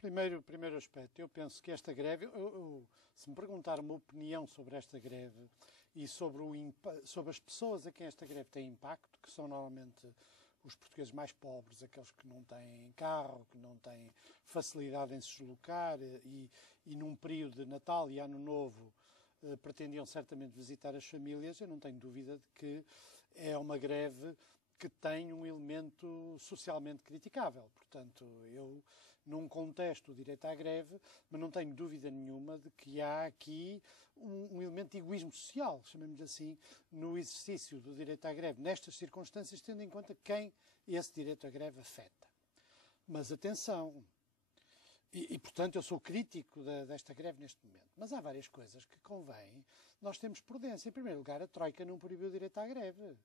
Primeiro aspecto, eu penso que esta greve, se me perguntar uma opinião sobre esta greve e sobre as pessoas a quem esta greve tem impacto, que são normalmente os portugueses mais pobres, aqueles que não têm carro, que não têm facilidade em se deslocar e num período de Natal e Ano Novo pretendiam certamente visitar as famílias, eu não tenho dúvida de que é uma greve que tem um elemento socialmente criticável. Portanto, eu não contesto o direito à greve, mas não tenho dúvida nenhuma de que há aqui um elemento de egoísmo social, chamemos-lhe assim, no exercício do direito à greve, nestas circunstâncias, tendo em conta quem esse direito à greve afeta. Mas atenção, portanto, eu sou crítico desta greve neste momento. Mas há várias coisas que convém nós temos prudência. Em primeiro lugar, a Troika não proibiu o direito à greve.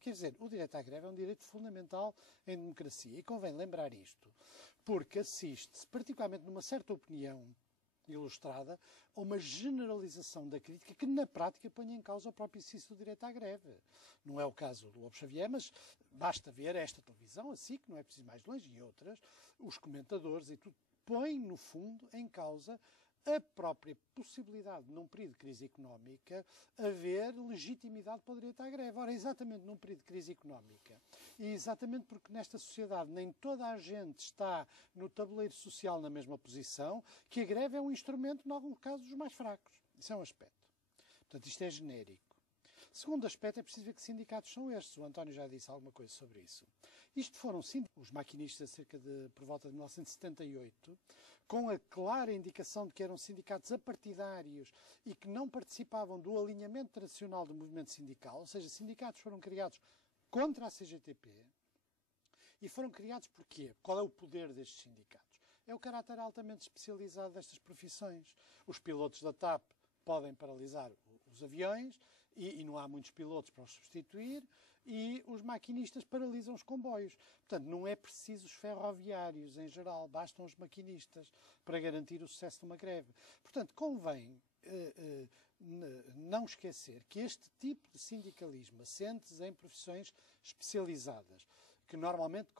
Quer dizer, o direito à greve é um direito fundamental em democracia. E convém lembrar isto, porque assiste-se, particularmente numa certa opinião ilustrada, a uma generalização da crítica que, na prática, põe em causa o próprio exercício do direito à greve. Não é o caso do Lobo Xavier, mas basta ver esta televisão, assim, que não é preciso mais longe, e outras, os comentadores e tudo, põem, no fundo, em causa a própria possibilidade, num período de crise económica, haver legitimidade para o direito à greve. Ora, exatamente num período de crise económica, e exatamente porque nesta sociedade nem toda a gente está no tabuleiro social na mesma posição, que a greve é um instrumento, em alguns casos, dos mais fracos. Isso é um aspecto. Portanto, isto é genérico. Segundo aspecto, é preciso ver que sindicatos são estes. O António já disse alguma coisa sobre isso. Isto foram os maquinistas por volta de 1978, com a clara indicação de que eram sindicatos apartidários e que não participavam do alinhamento tradicional do movimento sindical, ou seja, sindicatos foram criados contra a CGTP. E foram criados por quê? Qual é o poder destes sindicatos? É o caráter altamente especializado destas profissões. Os pilotos da TAP podem paralisar os aviões e não há muitos pilotos para os substituir, e os maquinistas paralisam os comboios. Portanto, não é preciso os ferroviários em geral, bastam os maquinistas para garantir o sucesso de uma greve. Portanto, convém não esquecer que este tipo de sindicalismo, assentes em profissões especializadas, que normalmente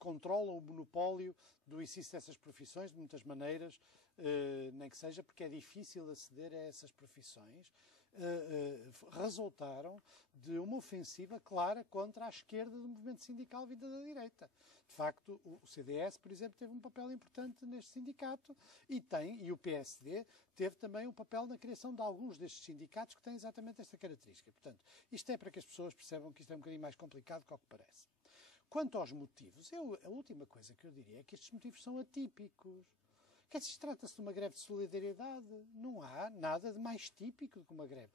controlam o monopólio do exercício dessas profissões, de muitas maneiras, nem que seja porque é difícil aceder a essas profissões, resultaram de uma ofensiva clara contra a esquerda do movimento sindical vinda da direita. De facto, o CDS, por exemplo, teve um papel importante neste sindicato e o PSD teve também um papel na criação de alguns destes sindicatos que têm exatamente esta característica. Portanto, isto é para que as pessoas percebam que isto é um bocadinho mais complicado do que o que parece. Quanto aos motivos, a última coisa que eu diria é que estes motivos são atípicos. Quer dizer, trata-se de uma greve de solidariedade. Não há nada de mais típico do que uma greve.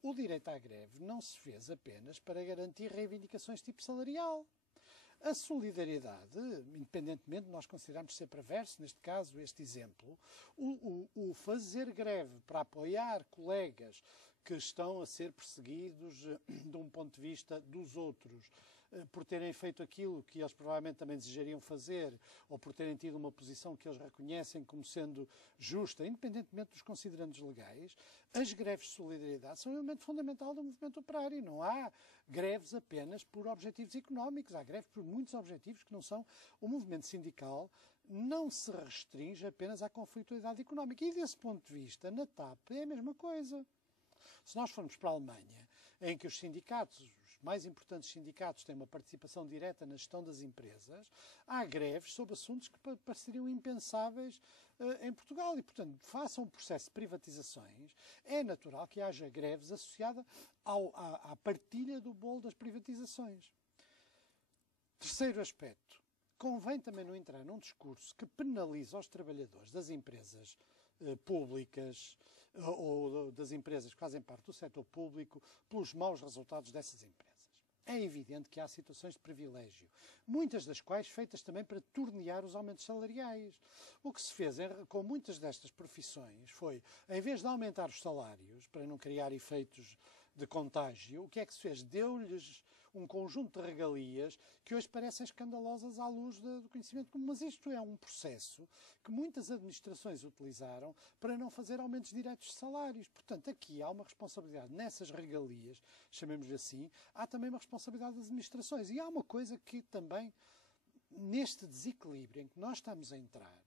O direito à greve não se fez apenas para garantir reivindicações tipo salarial. A solidariedade, independentemente de nós considerarmos ser perverso, neste caso, este exemplo, o fazer greve para apoiar colegas que estão a ser perseguidos de um ponto de vista dos outros, por terem feito aquilo que eles provavelmente também desejariam fazer, ou por terem tido uma posição que eles reconhecem como sendo justa, independentemente dos considerandos legais, as greves de solidariedade são um elemento fundamental do movimento operário. Não há greves apenas por objetivos económicos, há greves por muitos objetivos que não são. O movimento sindical não se restringe apenas à conflitualidade económica. E desse ponto de vista, na TAP é a mesma coisa. Se nós formos para a Alemanha, em que os sindicatos, os mais importantes sindicatos, têm uma participação direta na gestão das empresas, há greves sobre assuntos que pareceriam impensáveis em Portugal. E, portanto, façam um processo de privatizações, é natural que haja greves associadas à partilha do bolo das privatizações. Terceiro aspecto. Convém também não entrar num discurso que penaliza os trabalhadores das empresas públicas ou das empresas que fazem parte do setor público pelos maus resultados dessas empresas. É evidente que há situações de privilégio, muitas das quais feitas também para tornear os aumentos salariais. O que se fez com muitas destas profissões foi, em vez de aumentar os salários, para não criar efeitos de contágio, o que é que se fez? Deu-lhes um conjunto de regalias que hoje parecem escandalosas à luz do conhecimento comum. Mas isto é um processo que muitas administrações utilizaram para não fazer aumentos diretos de salários. Portanto, aqui há uma responsabilidade nessas regalias, chamemos-lhe assim, há também uma responsabilidade das administrações. E há uma coisa que também, neste desequilíbrio em que nós estamos a entrar,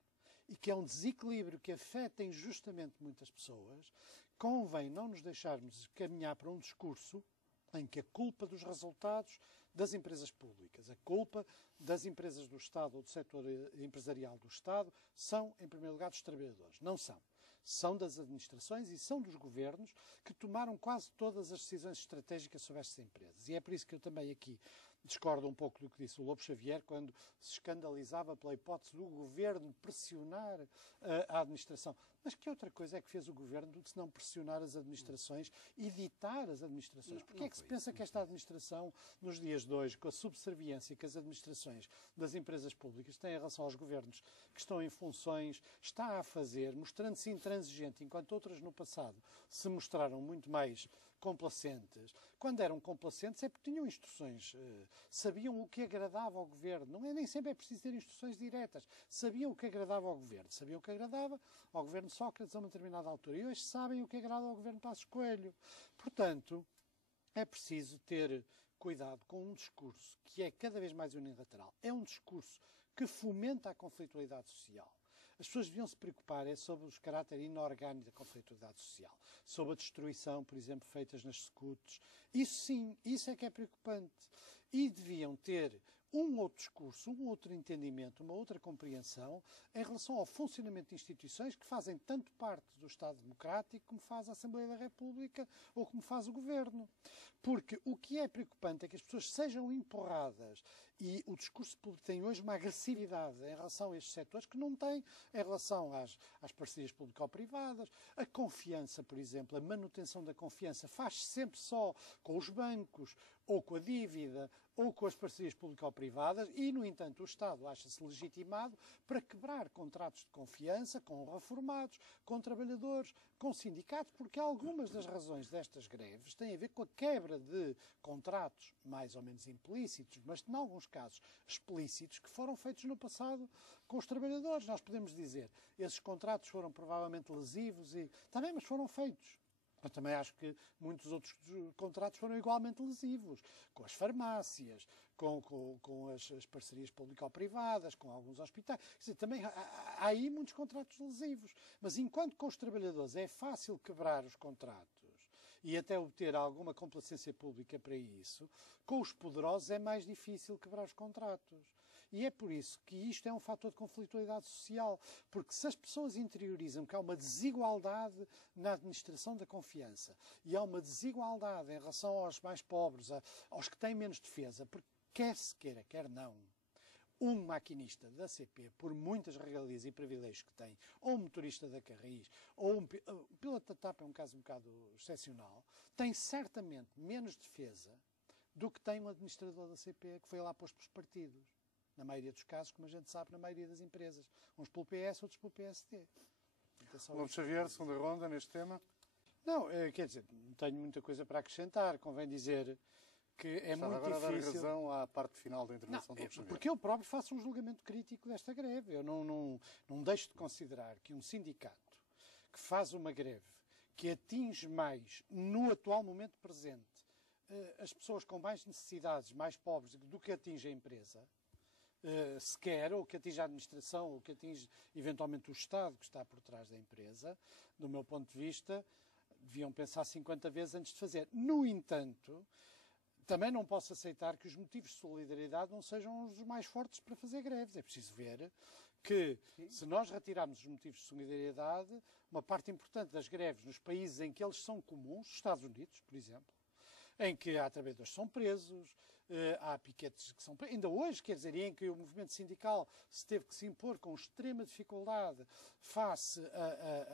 e que é um desequilíbrio que afeta injustamente muitas pessoas, convém não nos deixarmos caminhar para um discurso em que a culpa dos resultados das empresas públicas, a culpa das empresas do Estado ou do setor empresarial do Estado são, em primeiro lugar, dos trabalhadores. Não são. São das administrações e são dos governos que tomaram quase todas as decisões estratégicas sobre estas empresas. E é por isso que eu também aqui discordo um pouco do que disse o Lobo Xavier quando se escandalizava pela hipótese do governo pressionar a administração. Mas que outra coisa é que fez o governo do que se não pressionar as administrações e ditar as administrações? Porque é que se pensa que esta administração, nos dias de hoje, com a subserviência que as administrações das empresas públicas têm em relação aos governos que estão em funções, está a fazer, mostrando-se intransigente, enquanto outras no passado se mostraram muito mais complacentes. Quando eram complacentes é porque tinham instruções, sabiam o que agradava ao governo. Não é nem sempre é preciso ter instruções diretas. Sabiam o que agradava ao governo. Sabiam o que agradava ao governo Sócrates a uma determinada altura. E hoje sabem o que agrada ao governo Passos Coelho. Portanto, é preciso ter cuidado com um discurso que é cada vez mais unilateral. É um discurso que fomenta a conflitualidade social. As pessoas deviam se preocupar sobre os caráteres inorgânicos da conflitualidade social, sobre a destruição, por exemplo, feitas nas secutes. Isso sim, isso é que é preocupante. E deviam ter um outro discurso, um outro entendimento, uma outra compreensão em relação ao funcionamento de instituições que fazem tanto parte do Estado Democrático como faz a Assembleia da República ou como faz o Governo. Porque o que é preocupante é que as pessoas sejam empurradas e o discurso público tem hoje uma agressividade em relação a estes setores que não tem em relação às parcerias público-privadas. A confiança, por exemplo, a manutenção da confiança faz-se sempre só com os bancos ou com a dívida ou com as parcerias público-privadas e, no entanto, o Estado acha-se legitimado para quebrar contratos de confiança com reformados, com trabalhadores, com sindicatos, porque algumas das razões destas greves têm a ver com a quebra de contratos mais ou menos implícitos, mas em alguns casos explícitos, que foram feitos no passado com os trabalhadores. Nós podemos dizer, esses contratos foram provavelmente lesivos e também, mas foram feitos. Eu também acho que muitos outros contratos foram igualmente lesivos, com as farmácias, com as parcerias público-privadas, com alguns hospitais. Quer dizer, também há aí muitos contratos lesivos. Mas enquanto com os trabalhadores é fácil quebrar os contratos e até obter alguma complacência pública para isso, com os poderosos é mais difícil quebrar os contratos. E é por isso que isto é um fator de conflitualidade social, porque se as pessoas interiorizam que há uma desigualdade na administração da confiança e há uma desigualdade em relação aos mais pobres, aos que têm menos defesa, porque quer se queira, quer não, um maquinista da CP, por muitas regalias e privilégios que tem, ou um motorista da Carris, ou um piloto da TAP, é um caso um bocado excepcional, tem certamente menos defesa do que tem um administrador da CP que foi lá posto pelos partidos. Na maioria dos casos, como a gente sabe, na maioria das empresas. Uns pelo PS, outros pelo PSD. Lobo Xavier, segunda ronda neste tema. Não, quer dizer, não tenho muita coisa para acrescentar. Convém dizer que é muito agora difícil... a dar razão à parte final da intervenção do Lobo Xavier. Porque eu próprio faço um julgamento crítico desta greve. Eu não deixo de considerar que um sindicato que faz uma greve que atinge mais, no atual momento presente, as pessoas com mais necessidades, mais pobres, do que atinge a empresa, sequer, ou que atinge a administração, ou que atinge eventualmente o Estado que está por trás da empresa, do meu ponto de vista, deviam pensar 50 vezes antes de fazer. No entanto, também não posso aceitar que os motivos de solidariedade não sejam os mais fortes para fazer greves. É preciso ver que, se nós retirarmos os motivos de solidariedade, uma parte importante das greves nos países em que eles são comuns, os Estados Unidos, por exemplo, em que há trabalhadores que são presos, há piquetes que são presos. Ainda hoje, quer dizer, em que o movimento sindical se teve que se impor com extrema dificuldade face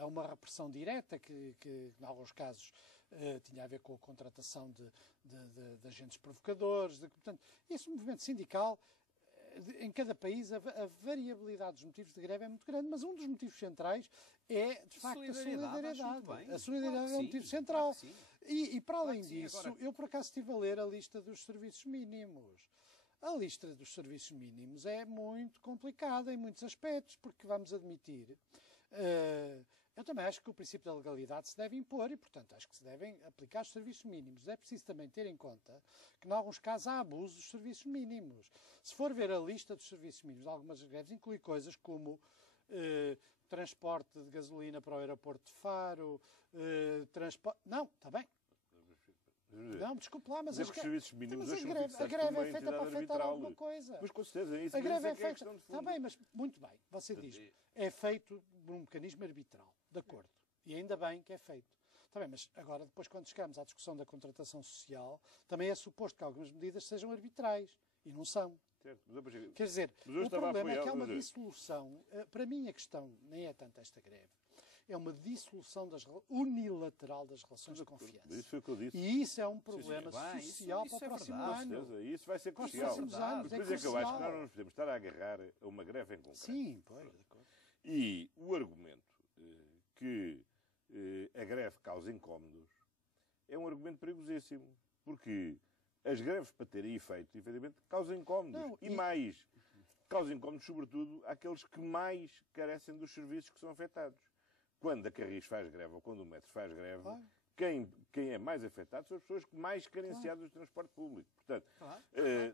a uma repressão direta que em alguns casos, tinha a ver com a contratação de agentes provocadores. Portanto, esse movimento sindical, em cada país, a variabilidade dos motivos de greve é muito grande, mas um dos motivos centrais é, de facto, a solidariedade. A solidariedade é um motivo central. E para além disso, agora, eu por acaso estive a ler a lista dos serviços mínimos. A lista dos serviços mínimos é muito complicada em muitos aspectos, porque vamos admitir, eu também acho que o princípio da legalidade se deve impor e, portanto, acho que se devem aplicar os serviços mínimos. É preciso também ter em conta que, em alguns casos, há abuso dos serviços mínimos. Se for ver a lista dos serviços mínimos, algumas greves inclui coisas como transporte de gasolina para o aeroporto de Faro, transporte... Não, está bem. Não, desculpe lá, mas os serviços mínimos a greve é feita para afetar alguma coisa. Mas com certeza, é isso. A greve é feita... Está bem, mas muito bem, você diz, é feito por um mecanismo arbitral, de acordo. E ainda bem que é feito. Está bem, mas agora, depois, quando chegamos à discussão da contratação social, também é suposto que algumas medidas sejam arbitrais. E não são. Certo. Quer dizer, o problema é que há uma dissolução. Para mim, a questão nem é tanto esta greve. É uma dissolução unilateral das relações de confiança. Isso foi o que eu disse. E isso é um problema social para o próximo ano. Isso vai ser crucial. Depois é que eu acho que nós não nos podemos estar a agarrar a uma greve em concreto. Sim, pois, de acordo. E o argumento que a greve causa incómodos é um argumento perigosíssimo. Porque as greves, para terem efeito, efetivamente, causam incómodos. Não, e mais, causam incómodos, sobretudo, àqueles que mais carecem dos serviços que são afetados. Quando a Carris faz greve ou quando o Metro faz greve, quem é mais afetado são as pessoas que mais carenciadas do transporte público. Portanto,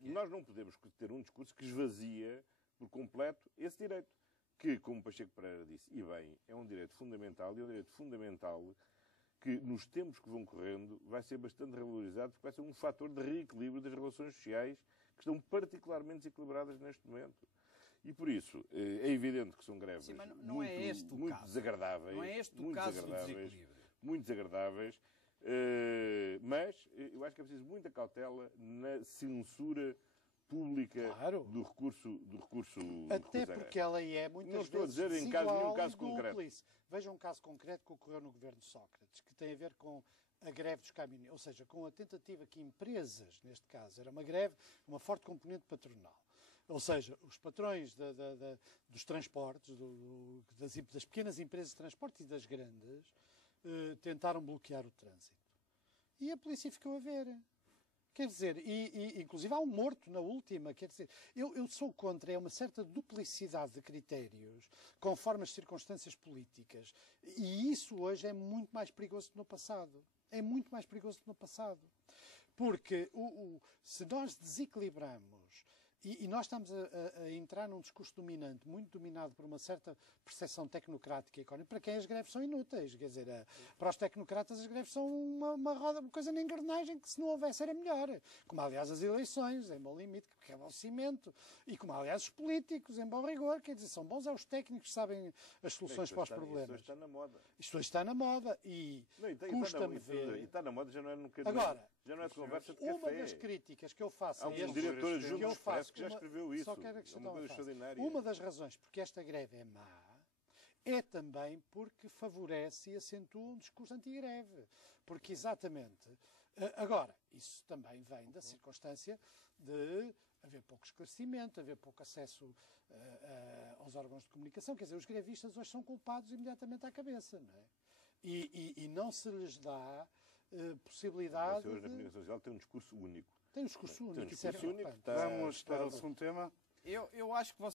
nós não podemos ter um discurso que esvazia por completo esse direito, que, como o Pacheco Pereira disse, e bem, é um direito fundamental, e é um direito fundamental que, nos tempos que vão correndo, vai ser bastante revalorizado, porque vai ser um fator de reequilíbrio das relações sociais que estão particularmente desequilibradas neste momento. E por isso, é evidente que são greves muito desagradáveis. Não é este o caso do desequilíbrio. Muito desagradáveis, mas eu acho que é preciso muita cautela na censura pública do recurso até porque ela é muitas vezes estou a dizer em nenhum caso concreto. Veja um caso concreto que ocorreu no governo Sócrates, que tem a ver com a greve dos caminhoneiros, ou seja, com a tentativa que empresas, neste caso, era uma greve, uma forte componente patronal. Ou seja, os patrões dos transportes, das pequenas empresas de transporte e das grandes, tentaram bloquear o trânsito. E a polícia ficou a ver. Quer dizer, inclusive há um morto na última. Quer dizer, eu sou contra uma certa duplicidade de critérios conforme as circunstâncias políticas. E isso hoje é muito mais perigoso que no passado. É muito mais perigoso que no passado. Porque se nós desequilibramos e nós estamos a entrar num discurso dominante, muito dominado por uma certa percepção tecnocrática e económica, para quem as greves são inúteis. Quer dizer, para os tecnocratas as greves são uma coisa na engrenagem que, se não houvesse, era melhor. Como, aliás, as eleições, em bom limite, que é o cimento. E como, aliás, os políticos, em bom rigor. Quer dizer, são bons os técnicos que sabem as soluções para os problemas. Isto está na moda. Isto está na moda e custa-me ver. E está na moda, já não é nunca. Agora, já não é de conversa de uma café. das críticas que eu faço há um diretor adjunto do Expresso que já escreveu isso. Só quero acrescentar uma extraordinária. Uma das razões porque esta greve é má é também porque favorece e acentua um discurso anti-greve. Porque, exatamente, agora, isso também vem da circunstância de haver pouco esclarecimento, haver pouco acesso aos órgãos de comunicação. Quer dizer, os grevistas hoje são culpados imediatamente à cabeça, não é? E não se lhes dá possibilidade hoje na comunicação social tem um discurso único. Tem um discurso único. Tem um discurso único. Vamos para o segundo tema. Eu acho que